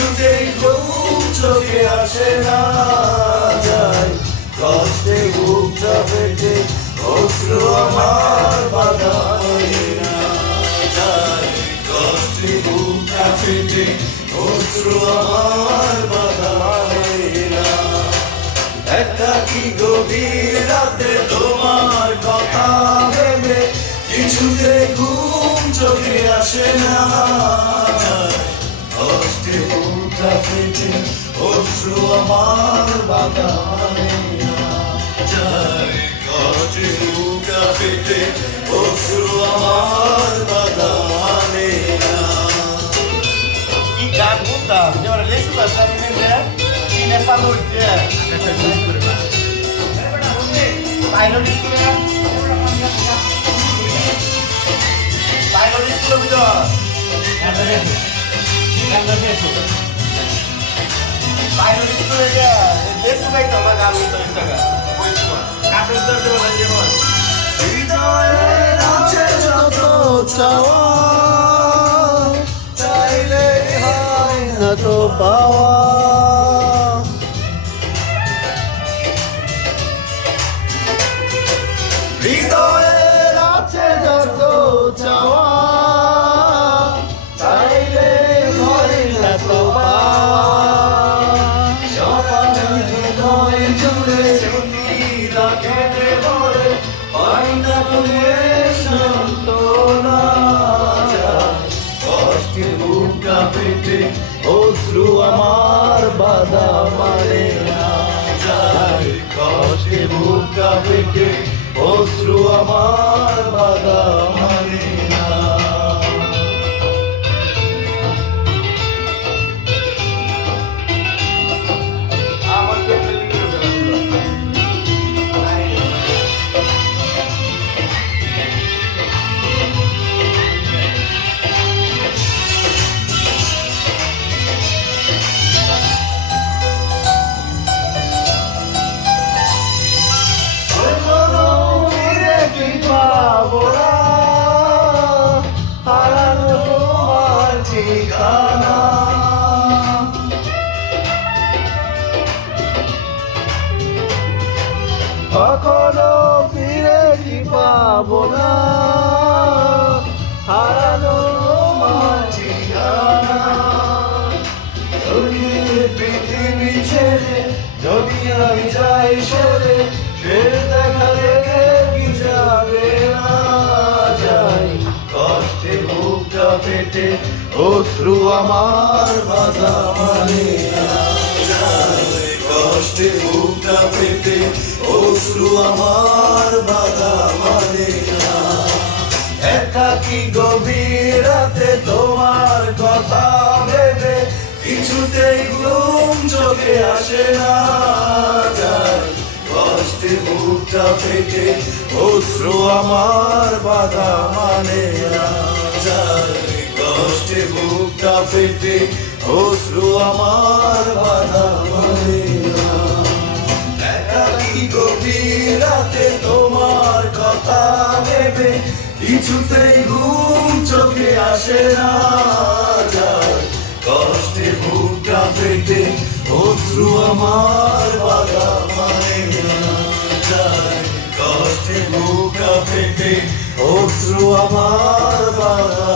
কিছুতেই ঘুম চোখে আসে না যায়, কষ্টে বুকটা ফেটে অশ্রু আমার বাধা হয় না যায়, কষ্টে বুকটা ফেটে অশ্রু আমার বাধা হয় না। একাকী গভীর রাতে তোমার কথা ভেবে কিছুতে ঘুম চোখে আসে না যায়, কষ্টে বুকটা ফেটে অশ্রু আমার বাধা হয় না যায়, কষ্টে বুকটা ফেটে অশ্রু আমার বাধা হয় না। কি গান বলতাম যে ওরা লেসু বাসা মিলে কি নেপাল হইছে পাইলট স্কুলে পাইলট স্কুলে বুঝো পাইলট স্কুলে যে লেসু গাইতো আমার গান হইতো এক টাকা ওই সময় কাশের দরজা বলা যেমন হৃদয়ের আছে যত চাওয়া, চাইলে হয় না তো পাওয়া। হৃদয়ের আছে যত চাওয়া, চাইলে হয় না তো পাওয়া। সকালে হৃদয় জুড়ে সুনীলা কেটে পড়ে, হয় না তুমি সান্ত্বনা যায়, কষ্টে বুকটা ফেটে অশ্রু আমার বাধা মানে না যায়, কষ্টে বুকটা ফেটে অশ্রু আমার বাধা মানে না। আমার তো পাবো না হারানো তোমার ঠিকানা, কখনো ফিরে কি পাবো না হারানো তোমার ঠিকানা। পৃথিবী ছেড়ে যদি আমি যাই সরে, শেষ দেখা দেখে কি যাবে না যাই, কষ্টে বুকটা ফেটে অশ্রু আমার বাধা মানে না যায়, কষ্টে বুকটা ফেটে অশ্রু আমার বাধা মানে না। একাকী গভীর রাতে তোমার কথা ভেবে কিছুতেই ঘুম চোখে আসে না যায়, কষ্টে বুকটা ফেটে অশ্রু আমার বাধা মানে না যায়, কষ্টে বুকটা ফেটে অশ্রু আমার বাধা মানে না। একাকী গভীর রাতে তোমার কথা ভেবে কিছুতেই ঘুম চোখে আসে না যায়, কষ্টে বুকটা ফেটে অশ্রু আমার বাধা মানে না যায়, কষ্টে বুকটা ফেটে অশ্রু আমার বাধা